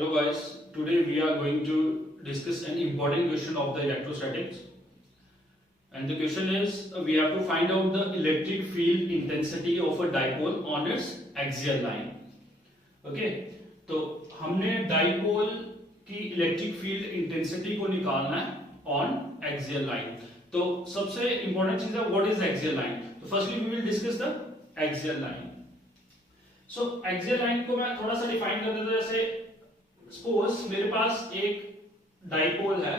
Hello guys, today we are going to discuss an important question of the electrostatics, and the question is we have to find out the electric field intensity of a dipole on its axial line. Okay, तो हमने dipole की electric field intensity को निकालना है on axial line. तो सबसे important चीज है व्हाट इज एक्सियल लाइन. तो firstly we will discuss the axial line. So axial line को मैं थोड़ा सा डिफाइन कर देता हूं. जैसे सपोज मेरे पास एक डाइपोल है.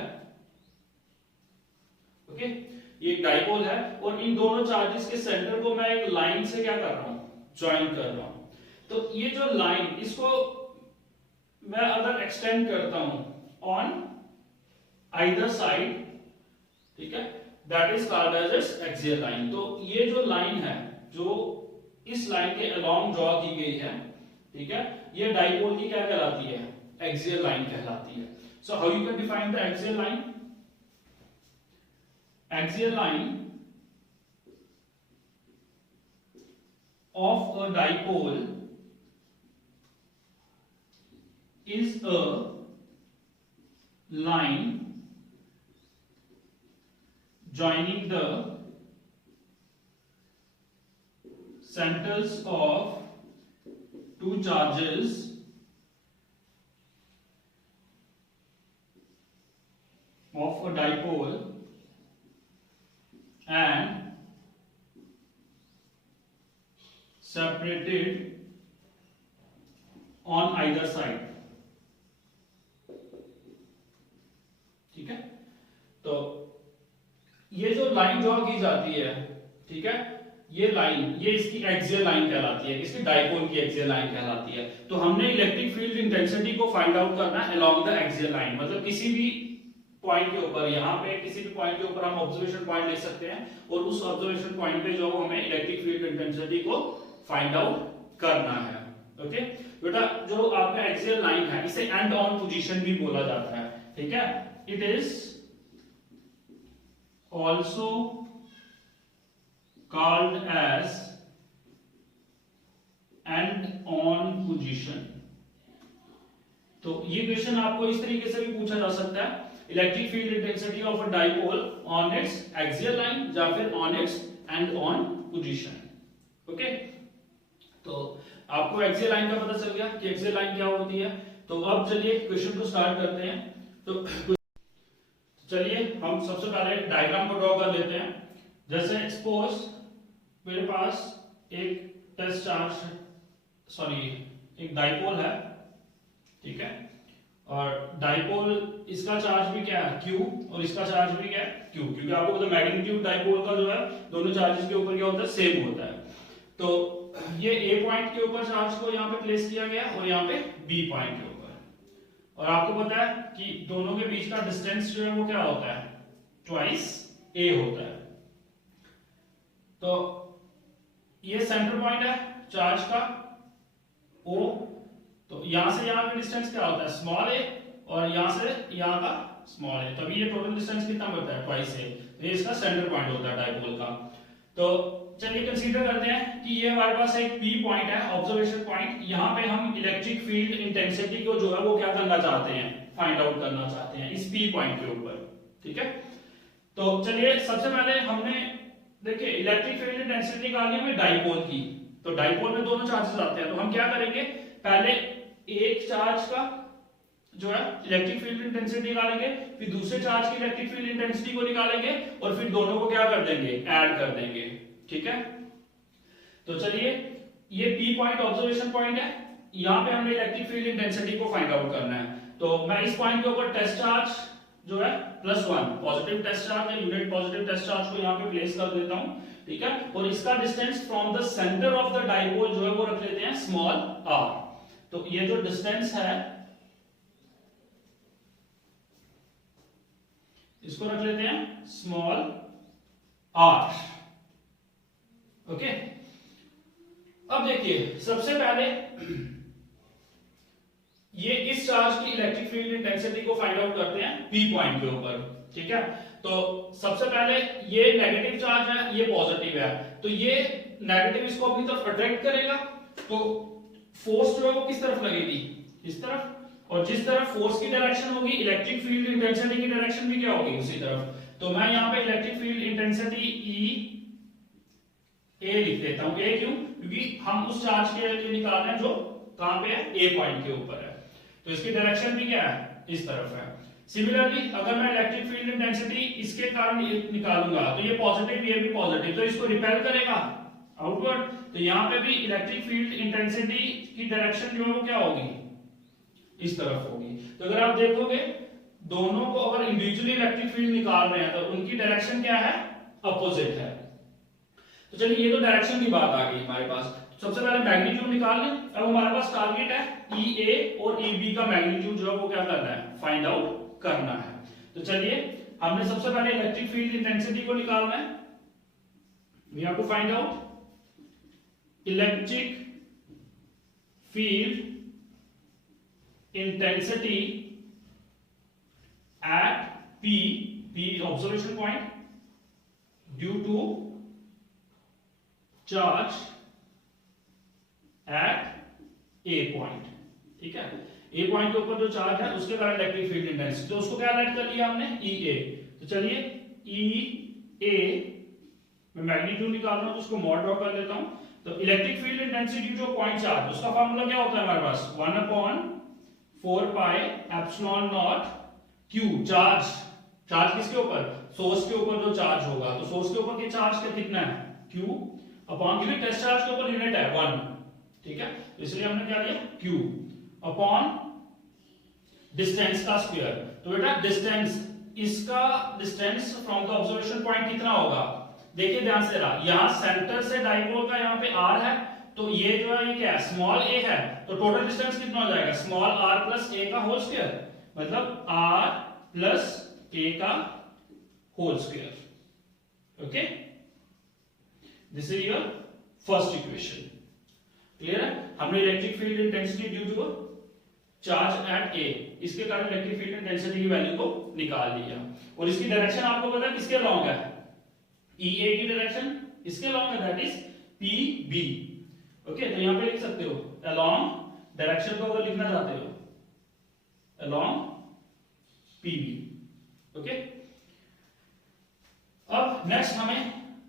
ओके, ये एक डाइपोल है और इन दोनों चार्जेस के सेंटर को मैं एक लाइन से क्या कर रहा हूं, ज्वाइन कर रहा हूं. तो ये जो लाइन, इसको मैं अगर एक्सटेंड करता हूं ऑन आइदर साइड, ठीक है, that is called as axial line. तो ये जो लाइन है जो इस लाइन के अलोंग ड्रॉ की गई है, ठीक है, ये डाइपोल की क्या कहलाती है, एक्सियल लाइन कहलाती है. So how you can define the axial line. Axial line of a dipole is a line joining the centers of two charges of a dipole and separated on either side. ठीक है, तो ये जो line draw की जाती है, ठीक है, ये लाइन, ये इसकी एक्सियल लाइन कहलाती है, इसकी डाइपोल की एक्सियल लाइन कहलाती है. तो हमने इलेक्ट्रिक फील्ड इंटेंसिटी को फाइंड आउट करना है अलोंग द एक्सियल लाइन. मतलब किसी भी पॉइंट के ऊपर, यहाँ पे किसी भी पॉइंट के ऊपर हम ऑब्जर्वेशन पॉइंट ले सकते हैं और उस ऑब्जर्वेशन पॉइंट पे जो हमें इलेक्ट्रिक फील्ड इंटेंसिटी को फाइंड आउट करना है. ओके बेटा, जो आपका एक्सियल लाइन है इसे एंड ऑन पोजीशन भी बोला जाता है. ठीक है, it is also called as end on position. तो ये क्वेश्चन आपको इस तरीके से भी पूछा जा सकता है, electric field intensity of a dipole on its axial line या फिर on it's and on position. Okay, तो आपको एक्सियल लाइन का पता चल गया कि एक्सियल लाइन क्या होती है. तो अब चलिए क्वेश्चन को स्टार्ट करते हैं. तो चलिए हम सबसे पहले डायग्राम को ड्रॉ कर लेते हैं. जैसे सपोज मेरे पास एक टेस्ट चार्ज, एक डाइपोल है, ठीक है, और डाइपोल, इसका चार्ज भी क्या है, Q, और इसका चार्ज भी क्या है, Q, क्योंकि आपको पता है मैग्नीट्यूड डाइपोल का जो है दोनों चार्जेस के ऊपर क्या होता है, सेम होता है. तो ये A पॉइंट के ऊपर चार्ज को यहाँ पे प्लेस किया गया और यहाँ पे B पॉइंट के ऊपर, और आपको पता है कि दोनों के बीच का डिस्टेंस जो है वो क्या होता है, ट्वाइस A होता है. तो ये सेंटर पॉइंट है चार्ज का O. तो यहां से यहां का डिस्टेंस क्या होता है, स्मॉल a, और यहां से यहां का स्मॉल a. तभी ये टोटल डिस्टेंस कितना बनता है, ट्वाइस a. तो ये इसका सेंटर पॉइंट होता है डाइपोल का. तो चलिए कंसीडर करते हैं कि ये हमारे पास एक P पॉइंट है, ऑब्जर्वेशन पॉइंट. यहां पे हम इलेक्ट्रिक फील्ड इंटेंसिटी को जो है वो क्या करना चाहते हैं, फाइंड आउट करना चाहते हैं इस P पॉइंट के ऊपर. ठीक है, तो चलिए सबसे पहले हमने देखिए इलेक्ट्रिक फील्ड इंटेंसिटी निकालनी है हमें डाइपोल की. तो डाइपोल में दोनों चार्जेस आते हैं, तो हम क्या करेंगे, पहले एक चार्ज का जो है इलेक्ट्रिक फील्ड इंटेंसिटी निकालेंगे, फिर दूसरे चार्ज की इलेक्ट्रिक फील्ड इंटेंसिटी को निकालेंगे और फिर दोनों को क्या कर देंगे, ऐड कर देंगे. ठीक है, तो चलिए ये P पॉइंट ऑब्जर्वेशन पॉइंट है, यहां पे हमने इलेक्ट्रिक फील्ड इंटेंसिटी को फाइंड आउट करना है. तो मैं इस पॉइंट के ऊपर टेस्ट चार्ज जो है +1 पॉजिटिव टेस्ट चार्ज है, यूनिट पॉजिटिव टेस्ट चार्ज को यहां पे प्लेस कर देता हूं. ठीक है, और इसका distance from the centre of the dipole जो है वो रख लेते हैं स्मॉल r. तो ये जो डिस्टेंस है इसको रख लेते हैं स्मॉल r. ओके, अब देखिए सबसे पहले ये इस चार्ज की इलेक्ट्रिक फील्ड इंटेंसिटी को फाइंड आउट करते हैं P पॉइंट के ऊपर. ठीक है, तो सबसे पहले ये नेगेटिव चार्ज है, ये पॉजिटिव है, तो ये नेगेटिव इसको अपनी तरफ अट्रैक्ट करेगा, तो फोर्स जो है वो किस तरफ लगेगी, इस तरफ, और जिस तरफ फोर्स की डायरेक्शन होगी इलेक्ट्रिक फील्ड इंटेंसिटी की डायरेक्शन भी क्या होगी उसी तरफ। तो मैं यहाँ पे इलेक्ट्रिक फील्ड इंटेंसिटी ई ए लिख देता हूँ। ए क्यों? क्योंकि हम उस चार्ज के लिए निकाल रहे हैं जो कहां पे है, ए पॉइंट के ऊपर है, तो इसकी डायरेक्शन भी क्या है, इस तरफ है। सिमिलरली अगर मैं इलेक्ट्रिक फील्ड इंटेंसिटी इसके कारण निकालूंगा तो ये पॉजिटिव, ये भी पॉजिटिव, तो इसको रिपेल करेगा आउटवर्ड। तो यहाँ पे भी इलेक्ट्रिक फील्ड इंटेंसिटी की डायरेक्शन जो है वो क्या होगी, इस तरफ होगी। तो अगर आप देखोगे दोनों को अगर इंडिविजुअली इलेक्ट्रिक फील्ड निकाल रहे हैं तो उनकी डायरेक्शन क्या है, अपोजिट है। तो चलिए ये तो डायरेक्शन की बात आ गई हमारे पास। सबसे पहले मैग्नीट्यूड निकाल लें। अब हमारे पास टारगेट है ई ए और ई बी का मैग्नीट्यूड जो है वो क्या करना है, फाइंड आउट करना है। तो चलिए हमने सबसे पहले इलेक्ट्रिक फील्ड इंटेंसिटी को निकालना है। We have to find out electric field intensity at P, P is observation point due to charge at A point। ठीक है, A पॉइंट के ऊपर जो चार्ज है उसके कारण इलेक्ट्रिक फील्ड इंटेंसिटी, तो उसको क्या राइट कर लिया हमने, EA। तो चलिए EA मैं मैग्नीट्यूड निकाल रहा हूं तो उसको मॉड ड्रॉ कर लेता हूं। तो इलेक्ट्रिक फील्ड इंटेंसिटी जो पॉइंट चार्ज उसका फार्मूला क्या होता है हमारे पास, 1/4 pi epsilon naught Q। Charge किसके ऊपर, सोर्स के ऊपर जो चार्ज होगा, तो सोर्स के ऊपर के चार्ज का कितना है, Q अपॉन, क्योंकि टेस्ट चार्ज के ऊपर यूनिट है 1, ठीक है, तो इसलिए हमने क्या लिया Q अपॉन डिस्टेंस का स्क्वायर। तो बेटा डिस्टेंस, इसका distance from the observation point कितना होगा, देखिए ध्यान से रहा, यहां सेंटर से डाइपोल का यहाँ पे r है, तो ये जो है ये क्या है, स्मॉल a है, तो टोटल डिस्टेंस कितना हो जाएगा, स्मॉल r प्लस a का होल स्क्वायर, मतलब r प्लस a का whole square. Okay, this is your first equation. Clear है, हमने electric field intensity due to charge at A, इसके कारण इलेक्ट्रिक फील्ड इंटेंसिटी की वैल्यू को निकाल लिया। और इसकी डायरेक्शन आपको पता है किसके अलोंग है, ई ए की डायरेक्शन इसके अलोंग है, that is P B. Okay, तो यहां पे लिख सकते हो अलोंग, डायरेक्शन को अगर लिखना चाहते हो अलोंग पी बी। ओके, अब नेक्स्ट हमें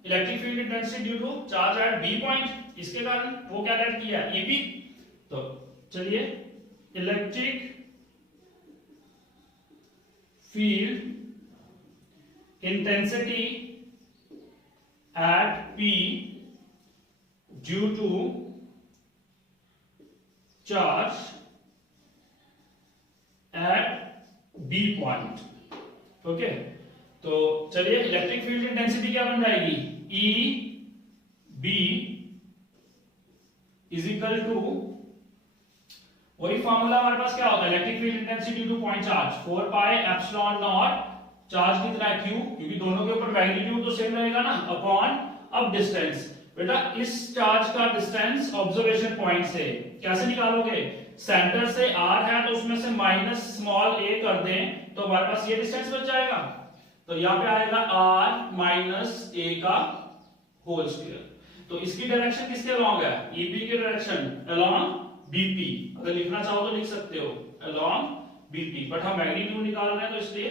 electric field intensity due to charge at B point, इसके कारण वो क्या रेट किया, ईपी। तो चलिए electric field intensity at P due to charge at B point. Okay, तो चलिए इलेक्ट्रिक फील्ड इंटेंसिटी क्या बन जाएगी, E B is equal to, वही फॉर्मूला हमारे पास क्या होता है, electric field intensity to point charge 4 pi epsilon naught, charge कितना है Q, क्योंकि दोनों के ऊपर मैग्नीट्यूड तो सेम रहेगा ना, अपॉन अब डिस्टेंस। बेटा इस चार्ज का डिस्टेंस ऑब्जर्वेशन पॉइंट से कैसे निकालोगे, सेंटर से r है तो उसमें से माइनस स्मॉल a कर दें तो हमारे पास ये डिस्टेंस बच जाएगा, तो यहां पे आएगा r माइनस a का होल स्क्वायर। तो इसकी डायरेक्शन किसके अलोंग है, EP की डायरेक्शन अलोंग BP। अगर लिखना चाहो तो लिख सकते हो अलोंग BP, बट हम मैग्नीट्यूड निकाल रहे हैं तो इसलिए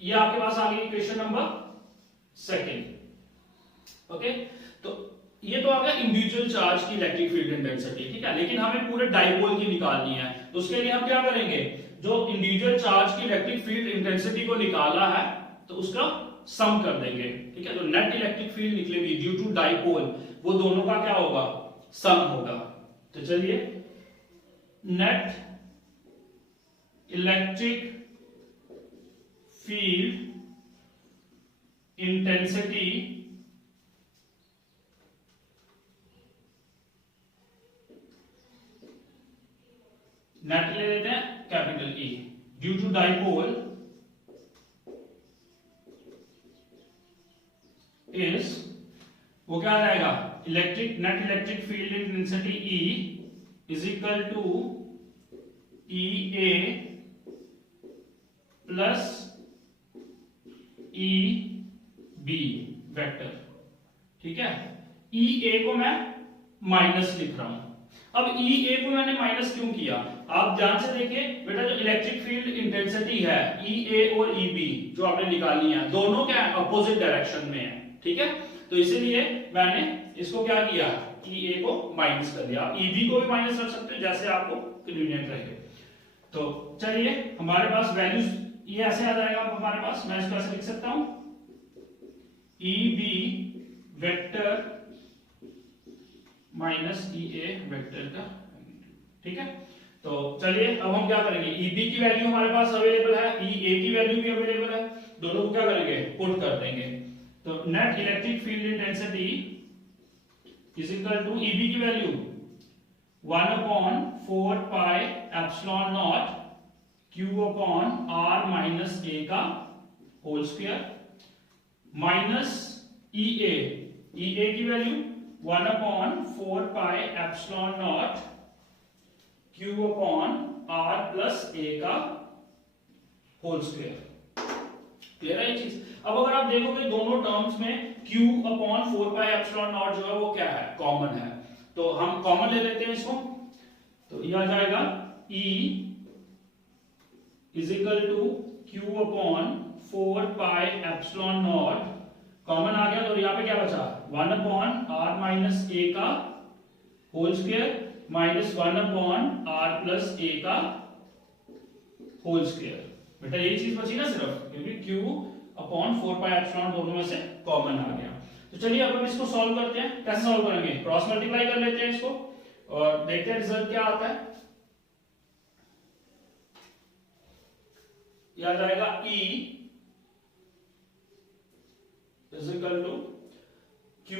ये आपके पास आ गई इक्वेशन नंबर सेकंड। ओके, तो ये तो आ गया इंडिविजुअल चार्ज की इलेक्ट्रिक फील्ड इंटेंसिटी, ठीक है, लेकिन हमें पूरे डाइपोल की निकालनी है, तो उसके लिए हम क्या करेंगे, जो इंडिविजुअल चार्ज की इलेक्ट्रिक फील्ड इंटेंसिटी को निकाला है तो उसका सम कर देंगे, ठीक है, तो नेट इलेक्ट्रिक फील्ड निकलेगी ड्यू टू डाइपोल, वो दोनों का क्या होगा, सम होगा। तो चलिए net electric field intensity net ले लेते हैं capital E due to dipole is, वो क्या आ जाएगा, electric net electric field intensity E is equal to EA plus EB vector, ठीक है, EA को मैं माइनस लिख रहा हूं। अब ई ए को मैंने माइनस क्यों किया, आप ध्यान से देखिए बेटा, जो इलेक्ट्रिक फील्ड इंटेंसिटी है ई ए और ई बी जो आपने निकालनी है, दोनों क्या है, अपोजिट डायरेक्शन में है, ठीक है। तो इसीलिए मैंने इसको क्या किया, ई ए को माइनस कर दिया। आप ई बी को भी माइनस रख सकते हो जैसे आपको कन्वीनियंट रहे। तो चलिए हमारे पास वैल्यूज ये ऐसे आ जाएगा हमारे पास, मैं इसको ऐसे लिख सकता हूं, E B vector minus E ए वेक्टर का, ठीक है। तो चलिए अब हम क्या करेंगे, ई बी की वैल्यू हमारे पास अवेलेबल है, ई ए की वैल्यू भी अवेलेबल है, दोनों को क्या करेंगे, पुट कर देंगे। तो net electric field intensity is equal to E B की value 1/4 pi epsilon naught q upon r minus a का whole square minus E A की value 1/4 pi epsilon naught q upon r plus a का whole square. Clear है ये चीज। अब अगर आप देखोगे दोनों टर्म्स में q upon 4 pi epsilon not जो है वो क्या है, कॉमन है, तो हम कॉमन ले लेते हैं इसको। तो ये आ जाएगा E is equal to q upon 4 pi epsilon naught, common आ गया तो यहाँ पे क्या बचा, 1/r माइनस a का whole square minus 1/r plus a का होल स्क्वायर। बेटा ये चीज बची ना सिर्फ, क्योंकि q अपॉन 4 पाई एप्सिलॉन दोनों में से कॉमन आ गया। तो चलिए अब हम इसको सॉल्व करते हैं। कैसे सॉल्व करेंगे, क्रॉस मल्टीप्लाई कर लेते हैं इसको और देखते हैं रिजल्ट क्या आता है। यह आ जाएगा E is equal to Q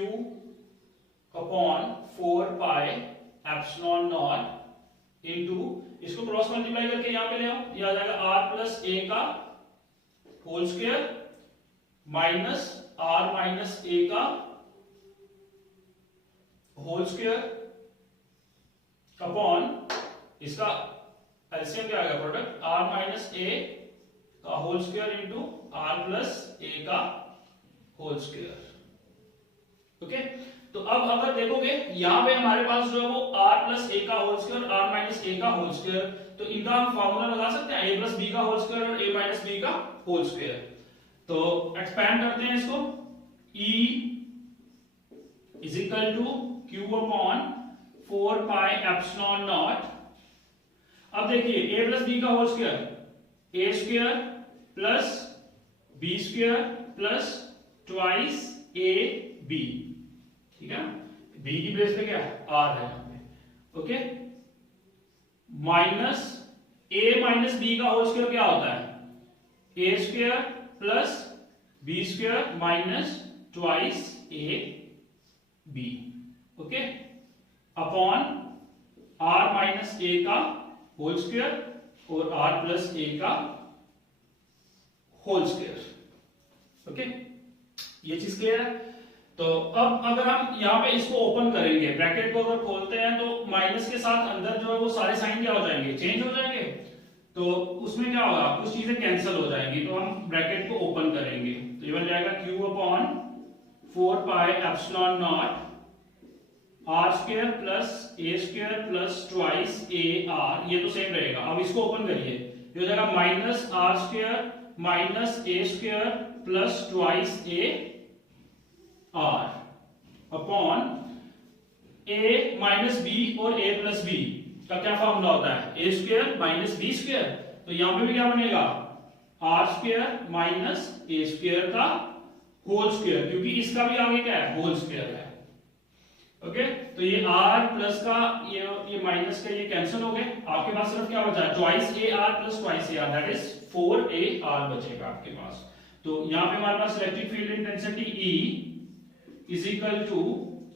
upon 4 pi epsilon naught into, इसको क्रॉस मल्टीप्लाई करके यहां पे ले आओ, यह आ जाएगा r प्लस a का whole square minus r minus a का होल स्क्वायर अपॉन इसका एलसीएम क्या आएगा, प्रोडक्ट r माइनस a का whole square into r plus a का होल स्क्वायर। ओके, तो अब अगर देखोगे यहां पे हमारे पास जो है वो r प्लस a का whole square, r minus a का होल स्क्वायर, तो इनका हम फार्मूला लगा सकते हैं a प्लस b का होल स्क्वायर और a माइनस b का होल स्क्वायर। तो एक्सपैंड करते हैं इसको, E is equal to q upon 4 pi epsilon naught. अब देखिए a प्लस b का whole square, a square plus b square plus twice a b, ठीक है, b की बेस पे क्या है, r है यहाँ पे, okay, minus a minus b का होल स्क्वायर क्या होता है, a square plus b square minus twice a b, okay, upon r minus a का होल स्क्वायर और r प्लस a का होल स्क्वायर। ओके, ये चीज क्लियर है। तो अब अगर हम यहाँ पे इसको ओपन करेंगे, ब्रैकेट को अगर खोलते हैं तो माइनस के साथ अंदर जो है वो सारे साइन क्या हो जाएंगे, चेंज हो जाएंगे, तो उसमें क्या होगा, कुछ चीजें कैंसिल हो जाएंगी। तो हम ब्रैकेट को ओपन करेंगे तो ये बन जाएगा q upon 4 pi epsilon naught r square plus a square plus twice a r, ये तो सेम रहेगा। अब इसको ओपन करिए, ये हो जाएगा minus r square minus a square plus twice a r upon a minus b और a प्लस b का क्या फॉर्मूला होता है, a square minus b square. तो यहां पे भी क्या बनेगा, r square minus a square का होल स्क्वायर, क्योंकि इसका भी आगे क्या है, होल स्क्वायर है। ओके, तो ये r प्लस का ये माइनस का ये कैंसिल हो गए, आपके पास सिर्फ क्या बचा, twice a r plus twice a r, that is 4a r बचेगा आपके पास। तो यहां पे हमारे पास electric field intensity E is equal to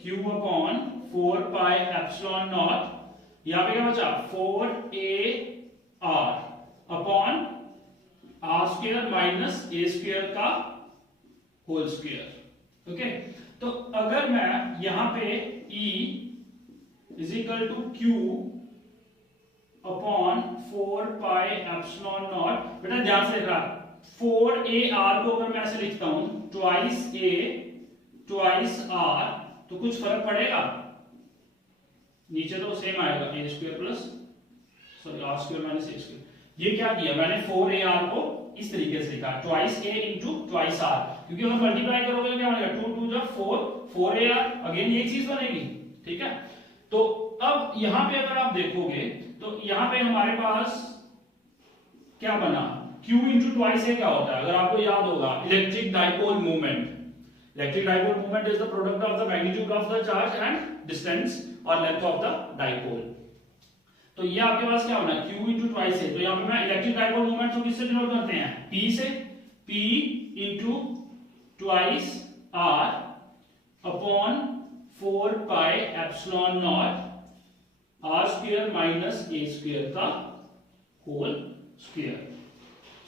q upon 4 pi epsilon naught, यहां पे क्या बचा 4a r upon r square minus a square का होल स्क्वायर। ओके, तो अगर मैं यहां पे E is equal to q upon 4 pi epsilon naught, बेटा ध्यान से रखना 4ar को अगर मैं ऐसे लिखता हूं ट्वाइस a ट्वाइस r, तो कुछ फर्क पड़ेगा, नीचे तो सेम आएगा a square plus sorry r square minus a square. ये क्या किया मैंने 4ar को इस तरीके से लिखा twice a into twice r, क्योंकि अगर मल्टीप्लाई करोगे तो क्या बनेगा 2 2 जा 4 4ar अगेन ये चीज बनेगी। ठीक है, तो अब यहां पे अगर आप देखोगे तो यहां पे हमारे पास क्या बना q इंटू ट्वाइस a क्या होता है, अगर आपको याद होगा electric dipole movement. Electric dipole movement is the product of the magnitude of the charge and distance और लेंथ ऑफ द डाइपोल। तो ये आपके पास क्या होना q इंटू ट्वाइस a, तो यहाँ पे मैं इलेक्ट्रिक डाइपोल मूवमेंट को किससे डिनोट करते हैं p से, p into twice r upon 4 pi epsilon naught r square minus a square का whole square.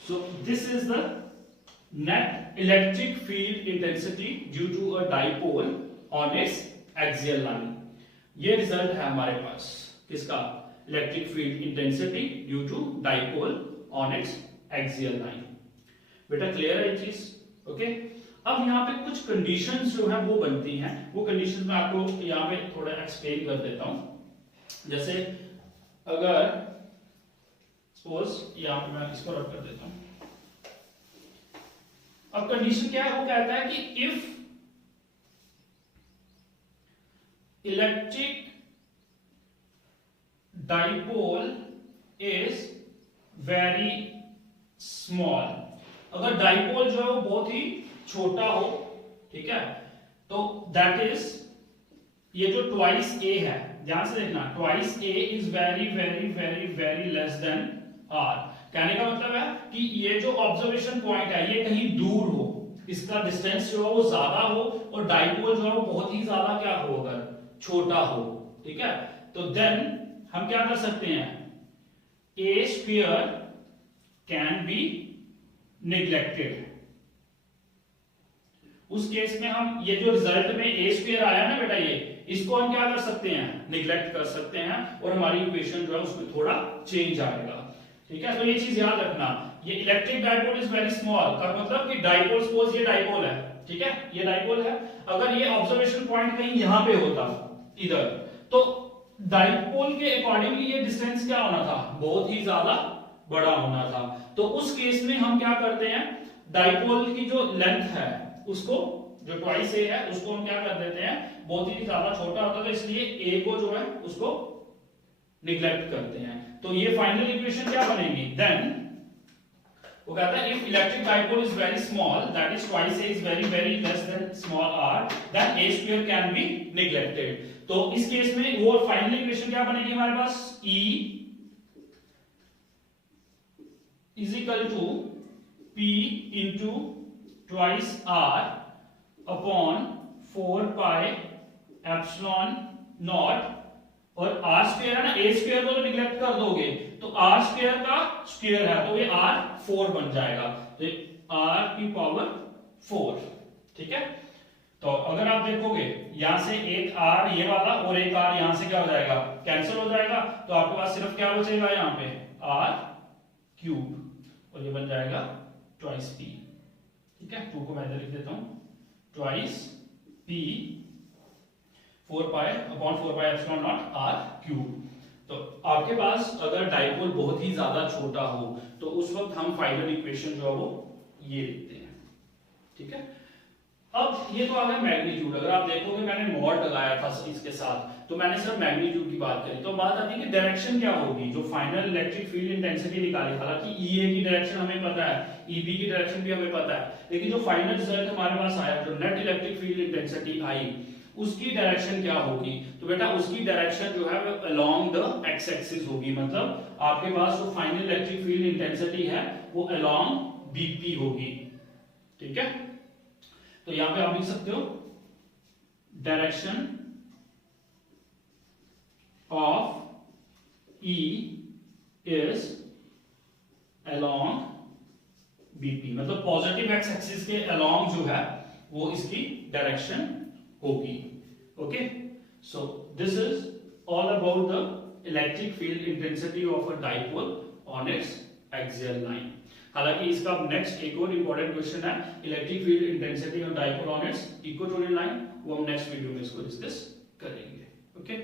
So this is the net electric field intensity due to a dipole on its axial line। ये result है हमारे पास किसका, electric field intensity due to dipole on its axial line. बेटा clear है ये चीज? ओके, अब यहाँ पे कुछ कंडीशंस जो है वो बनती हैं, वो कंडीशंस मैं आपको यहाँ पे थोड़ा एक्सप्लेन कर देता हूं। जैसे अगर सपोज यहाँ पे मैं इसको रख कर देता हूं। अब कंडीशन क्या है, वो कहता है कि if electric dipole is very small, अगर डाइपोल जो है वो बहुत ही छोटा हो, ठीक है, तो दैट इज ये जो ट्वाइस ए है, ध्यान से देखना, twice A is very very very very less than R. कहने का मतलब है कि ये जो ऑब्जर्वेशन पॉइंट है ये कहीं दूर हो, इसका डिस्टेंस जो है वो ज्यादा हो और डाइपोल जो है वो बहुत ही ज्यादा क्या हो, अगर छोटा हो, ठीक है, तो देन हम क्या कर सकते हैं, ए स्क्वायर कैन बी निग्लेक्टेड। उस केस में हम ये जो रिजल्ट में ए स्क्वायर आया ना बेटा, ये इसको हम क्या कर सकते हैं, निग्लेक्ट कर सकते हैं और हमारी इक्वेशन जो है उसमें थोड़ा चेंज आएगा। ठीक है, तो ये चीज याद रखना, ये electric dipole is very small का मतलब कि डाइपोल, सपोज ये डाइपोल है, ठीक है, ये डाइपोल है, अगर ये ऑब्जर्वेशन पॉइंट कहीं यहां पे होता इधर, तो डाइपोल के अकॉर्डिंगली ये डिस्टेंस क्या होना था, बहुत ही ज्यादा बड़ा होना था। तो उस केस में हम क्या करते हैं, डाइपोल की जो लेंथ है उसको, जो ट्वाइस ए है, उसको हम क्या कर देते हैं, बहुत ही ज्यादा छोटा होता है, तो इसलिए ए को जो है उसको निग्लेक्ट करते हैं। तो ये फाइनल इक्वेशन क्या बनेगी, देन वो कहता है if electric dipole is very small, that is twice A is very very less than small R, then A square can be neglected. तो इस केस में वो फाइनल इक्वेशन क्या बनेगी हमारे पास, E is equal to P into twice R upon 4 pi epsilon naught, और R square है ना, ए स्क्वायर को तो निग्लेक्ट कर दोगे तो आर स्क्वायर का स्क्वायर है तो ये आर 4 बन जाएगा, तो आर की पावर 4। ठीक है, तो अगर आप देखोगे यहां से एक आर ये वाला और एक आर यहां से क्या हो जाएगा, कैंसिल हो जाएगा, तो आपके पास सिर्फ क्या बचेगा यहां पे आर क्यूब, और ये बन जाएगा ट्वाइस पी। ठीक है, 2 को मैं इधर लिख देता हूं, twice P 4 pi upon 4 pi epsilon naught R cube. तो आपके पास अगर डाइपोल बहुत ही ज्यादा छोटा हो तो उस वक्त हम फाइनल इक्वेशन जो है वो ये लिखते हैं। ठीक है, अब ये तो आ गया मैग्नीट्यूड। अगर आप देखोगे मैंने मॉड लगाया था इसके साथ, तो मैंने सिर्फ मैग्नीट्यूड की बात करी, तो बात आती है कि डायरेक्शन क्या होगी, जो फाइनल इलेक्ट्रिक फील्ड इंटेंसिटी निकाली, हालांकि ईए की डायरेक्शन हमें पता है, ईबी की डायरेक्शन भी हमें पता है, लेकिन जो फाइनल रिजल्ट हमारे पास आया, जो net electric field intensity I, उसकी डायरेक्शन क्या होगी, तो बेटा उसकी डायरेक्शन जो है वो अलोंग द एक्स एक्सिस होगी, मतलब आपके पास जो फाइनल इलेक्ट्रिक फील्ड इंटेंसिटी है वो अलोंग बीपी होगी। ठीक है, तो यहां पे आप लिख सकते हो direction of E is along BP, मतलब पॉजिटिव एक्स एक्सिस के अलोंग जो है वो इसकी डायरेक्शन होगी। Okay, so this is all about the electric field intensity of a dipole on its axial line. हालांकि इसका नेक्स्ट एक और इंपॉर्टेंट क्वेश्चन है, electric field intensity on dipole on it's equatorial line, वो हम नेक्स्ट वीडियो में इसको discuss करेंगे। ओके।